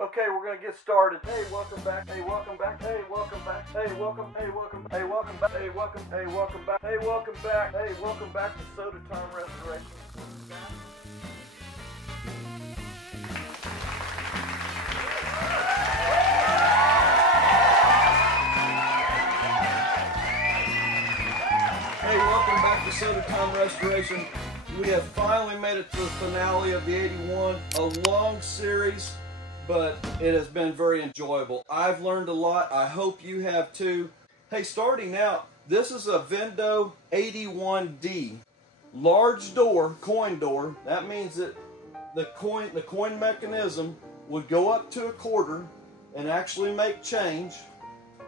Okay, we're gonna get started. Hey, welcome back. Hey, welcome back. Hey, welcome back. Hey, welcome. Hey, welcome. Hey, welcome back. Hey, welcome. Hey, welcome back. Hey, welcome back. Hey, welcome back to Sodatime Restoration. Hey, welcome back to Sodatime Restoration. We have finally made it to the finale of the 81. A long series, but it has been very enjoyable. I've learned a lot. I hope you have too. Hey, starting out, this is a Vendo 81D. Large door, coin door. That means that the coin mechanism would go up to a quarter and actually make change.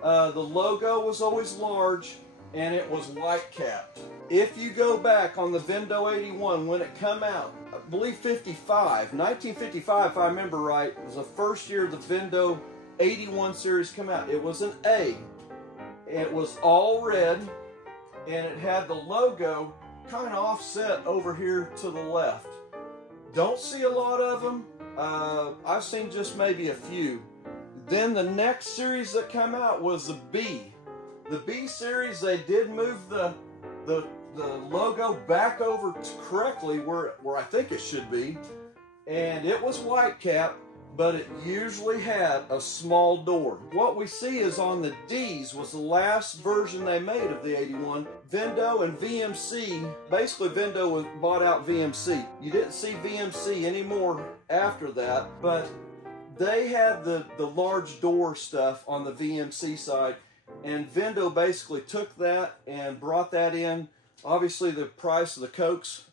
The logo was always large and it was white capped. If you go back on the Vendo 81, when it come out, I believe 1955 if I remember right, was the first year the Vendo 81 series come out. It was an A. It was all red and it had the logo kind of offset over here to the left. Don't see a lot of them. I've seen just maybe a few. Then the next series that came out was the B. The B series, they did move the logo back over correctly where I think it should be, and it was white cap, but it usually had a small door. What we see is on the D's was the last version they made of the 81. Vendo and VMC, basically Vendo bought out VMC. You didn't see VMC anymore after that, but they had the large door stuff on the VMC side, and Vendo basically took that and brought that in. Obviously the price of the Cokes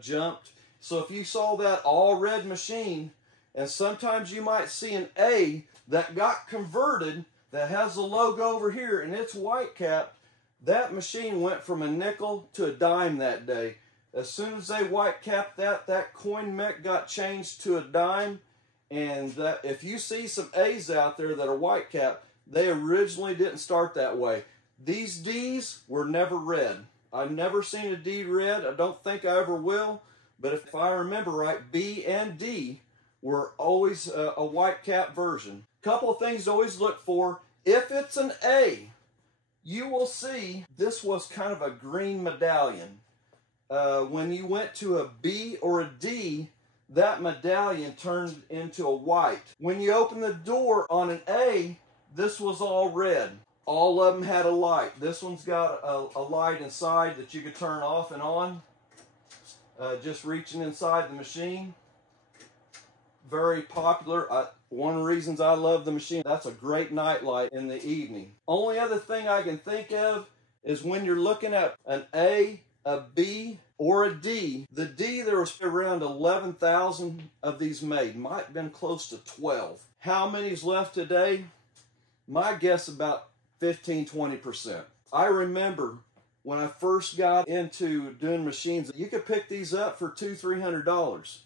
jumped. So if you saw that all red machine, and sometimes you might see an A that got converted that has the logo over here and it's white capped, that machine went from a nickel to a dime that day. As soon as they white capped that coin mech got changed to a dime. And that, if you see some A's out there that are white capped, they originally didn't start that way. These D's were never red. I've never seen a D red. I don't think I ever will. But if I remember right, B and D were always a white cap version. Couple of things to always look for. If it's an A, you will see this was kind of a green medallion. When you went to a B or a D, that medallion turned into a white. When you open the door on an A, this was all red. All of them had a light. This one's got a light inside that you could turn off and on. Just reaching inside the machine. Very popular. One of the reasons I love the machine, that's a great night light in the evening. Only other thing I can think of is when you're looking at an A, a B, or a D. The D, there was around 11,000 of these made. Might have been close to 12. How many's left today? My guess about 15–20%. I remember when I first got into doing machines, you could pick these up for $200–300.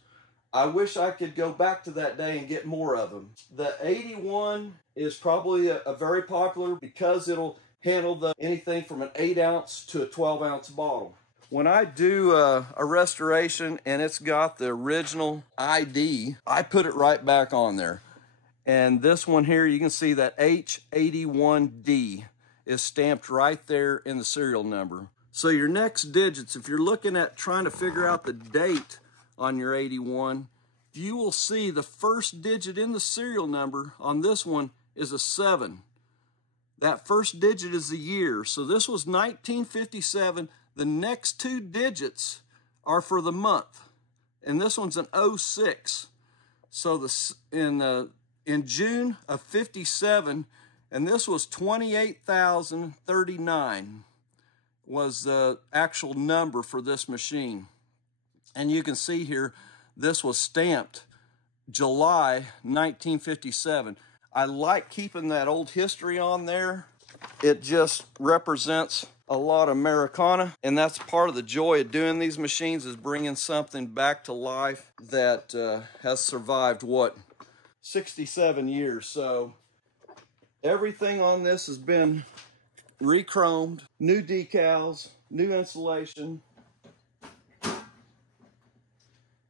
I wish I could go back to that day and get more of them. The 81 is probably a very popular because it'll handle anything from an 8-ounce to a 12-ounce bottle. When I do a restoration and it's got the original ID, I put it right back on there. And this one here, you can see that H81D is stamped right there in the serial number. So your next digits, if you're looking at trying to figure out the date on your 81, you will see the first digit in the serial number on this one is a 7. That first digit is the year. So this was 1957. The next two digits are for the month. And this one's an 06. So in June of 57, and this was 28,039 was the actual number for this machine. And you can see here, this was stamped July 1957. I like keeping that old history on there. It just represents a lot of Americana, and that's part of the joy of doing these machines, is bringing something back to life that has survived, what, 67 years. So everything on this has been re-chromed, new decals, new insulation.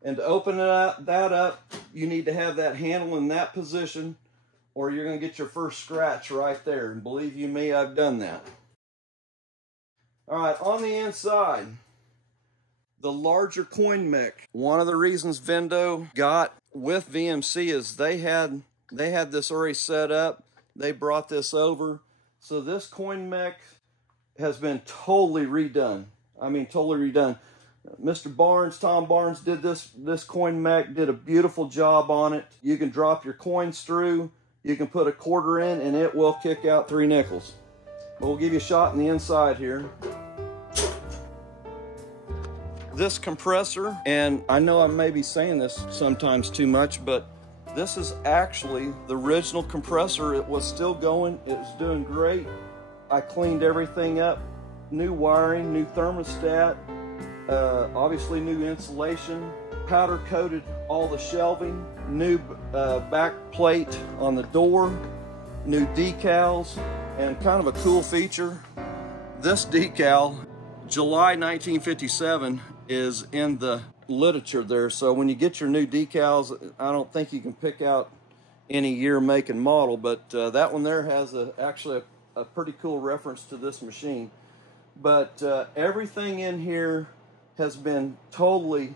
And to open that up, you need to have that handle in that position, or you're going to get your first scratch right there. And believe you me, I've done that. All right, on the inside, the larger coin mech. One of the reasons Vendo got with VMC is they had this already set up. They brought this over. So this coin mech has been totally redone. I mean, totally redone. Mr. Barnes, Tom Barnes, did this coin mech, did a beautiful job on it. You can drop your coins through, you can put a quarter in, and it will kick out 3 nickels. But we'll give you a shot in the inside here. This compressor, and I know I may be saying this sometimes too much, but this is actually the original compressor. It was still going, it was doing great. I cleaned everything up, new wiring, new thermostat, obviously new insulation, powder coated all the shelving, new back plate on the door, new decals, and kind of a cool feature. This decal, July 1957, is in the literature there. So when you get your new decals, I don't think you can pick out any year, make, and model, but that one there has actually a pretty cool reference to this machine. But everything in here has been totally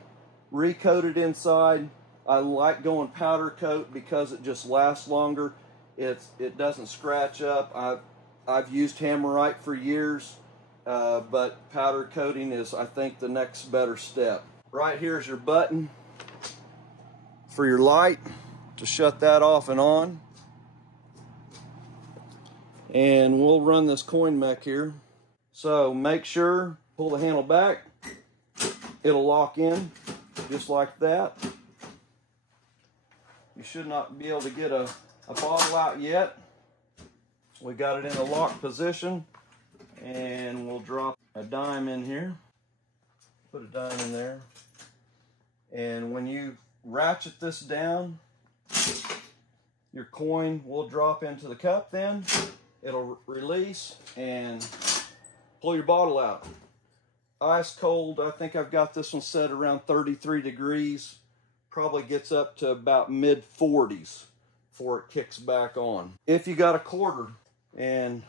recoated inside. I like going powder coat because it just lasts longer. It doesn't scratch up. I've used Hammerite for years, but powder coating is, I think, the next better step. Right here is your button for your light to shut that off and on. And we'll run this coin mech here. So make sure, pull the handle back, it'll lock in just like that. You should not be able to get a bottle out yet. We got it in a locked position, and we'll drop a dime in here. Put a dime in there. And when you ratchet this down, your coin will drop into the cup then. It'll release and pull your bottle out. Ice cold. I think I've got this one set around 33 degrees. Probably gets up to about mid 40s before it kicks back on. If you got a quarter, and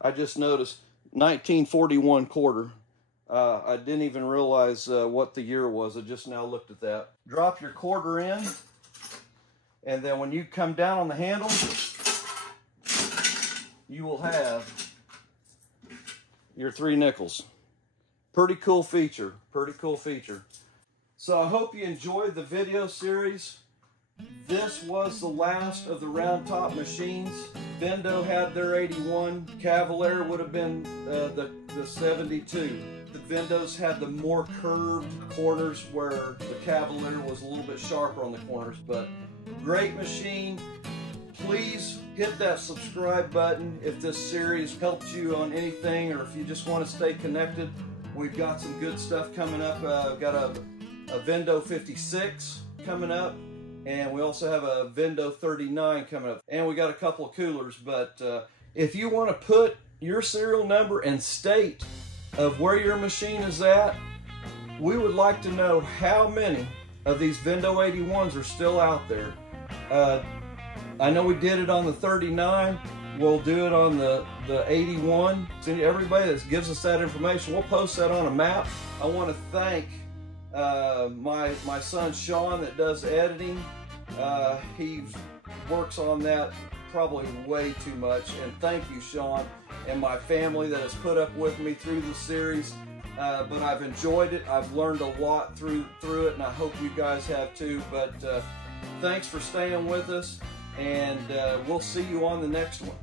I just noticed 1941 quarter. I didn't even realize what the year was. I just now looked at that. Drop your quarter in, and then when you come down on the handle, you will have your 3 nickels. Pretty cool feature, pretty cool feature. So I hope you enjoyed the video series. This was the last of the round top machines. Vendo had their 81. Cavalier would have been the 72. The Vendos had the more curved corners, where the Cavalier was a little bit sharper on the corners, but great machine. Please hit that subscribe button if this series helped you on anything, or if you just want to stay connected. We've got some good stuff coming up. We've got a Vendo 56 coming up, and we also have a Vendo 39 coming up, and we got a couple of coolers. But if you want to put your serial number and state of where your machine is at, we would like to know how many of these Vendo 81s are still out there. I know we did it on the 39. We'll do it on the 81. So everybody that gives us that information, we'll post that on a map. I want to thank my son Sean that does editing. He works on that probably way too much, and thank you, Sean, and my family that has put up with me through the series. But I've enjoyed it. I've learned a lot through it, and I hope you guys have too. But thanks for staying with us, and we'll see you on the next one.